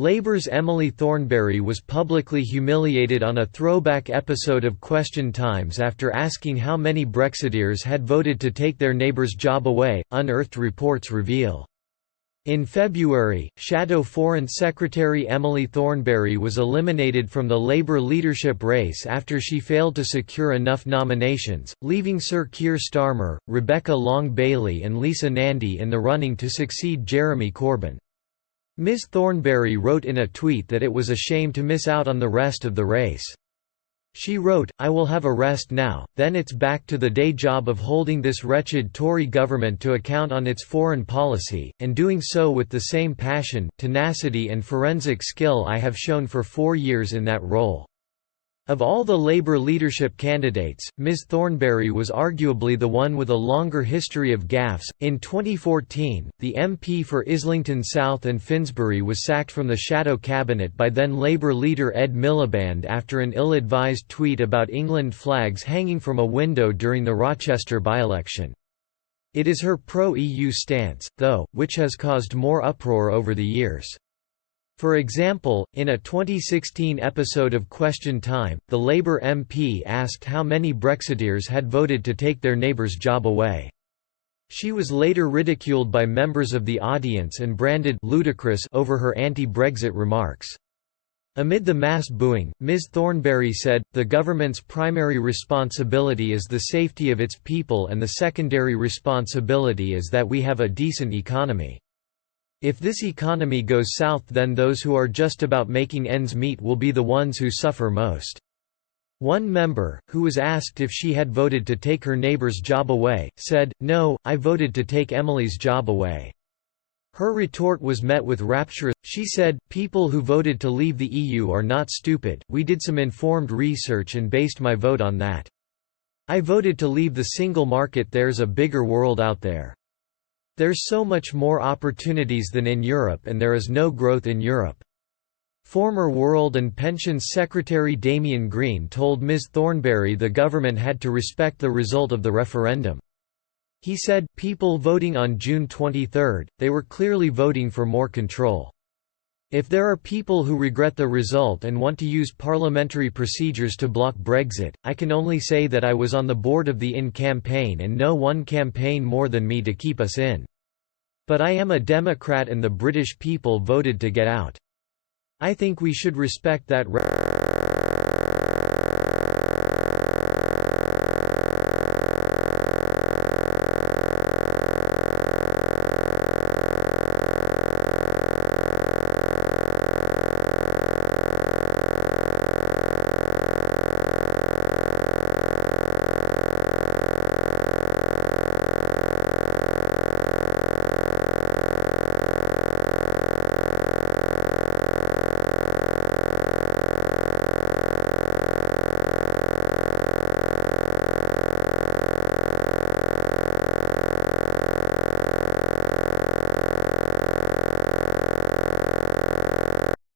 Labour's Emily Thornberry was publicly humiliated on a throwback episode of Question Times after asking how many Brexiteers had voted to take their neighbour's job away, unearthed reports reveal. In February, Shadow Foreign Secretary Emily Thornberry was eliminated from the Labour leadership race after she failed to secure enough nominations, leaving Sir Keir Starmer, Rebecca Long-Bailey and Lisa Nandy in the running to succeed Jeremy Corbyn. Ms. Thornberry wrote in a tweet that it was a shame to miss out on the rest of the race. She wrote, "I will have a rest now, then it's back to the day job of holding this wretched Tory government to account on its foreign policy, and doing so with the same passion, tenacity and forensic skill I have shown for 4 years in that role." Of all the Labour leadership candidates, Ms. Thornberry was arguably the one with a longer history of gaffes. In 2014, the MP for Islington South and Finsbury was sacked from the shadow cabinet by then Labour leader Ed Miliband after an ill-advised tweet about England flags hanging from a window during the Rochester by-election. It is her pro-EU stance, though, which has caused more uproar over the years. For example, in a 2016 episode of Question Time, the Labour MP asked how many Brexiteers had voted to take their neighbour's job away. She was later ridiculed by members of the audience and branded ludicrous over her anti-Brexit remarks. Amid the mass booing, Ms. Thornberry said, "The government's primary responsibility is the safety of its people and the secondary responsibility is that we have a decent economy. If this economy goes south, then those who are just about making ends meet will be the ones who suffer most." One member, who was asked if she had voted to take her neighbour's job away, said, "No, I voted to take Emily's job away." Her retort was met with rapture. She said, "People who voted to leave the EU are not stupid, we did some informed research and based my vote on that. I voted to leave the single market. There's a bigger world out there. There's so much more opportunities than in Europe and there is no growth in Europe." Former World and Pensions Secretary Damien Green told Ms. Thornberry the government had to respect the result of the referendum. He said, "People voting on June 23, they were clearly voting for more control. If there are people who regret the result and want to use parliamentary procedures to block Brexit, I can only say that I was on the board of the IN campaign and no one campaigned more than me to keep us in. But I am a Democrat and the British people voted to get out. I think we should respect that."